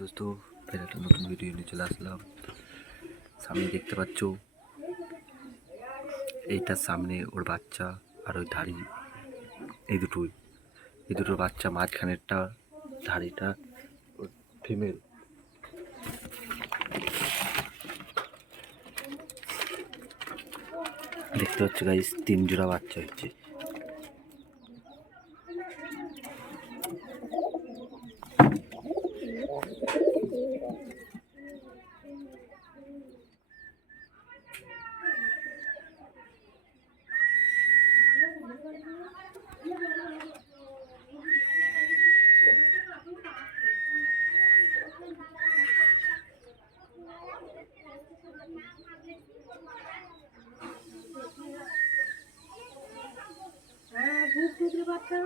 दोस्तों फिर একটা নতুন ভিডিও নিয়ে চলে আসলাম। সামনে দেখতে পাচ্ছ এইটার সামনে ওর বাচ্চা আর ওই ধাড়ি এই দুটোর বাচ্চা, মাঝখানেরটা ধাড়িটা ওর ফিমেল। দেখতে পাচ্ছ গাইস 3 জোড়া বাচ্চা হচ্ছে। বাচ্চা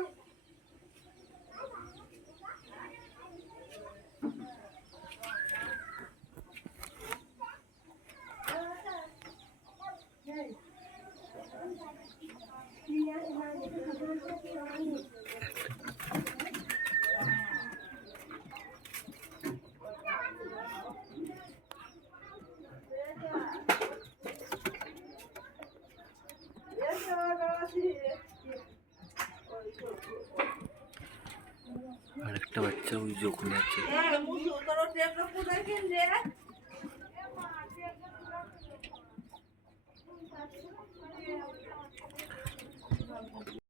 আর একটা বাচ্চা ওই যে ওখানে আছে।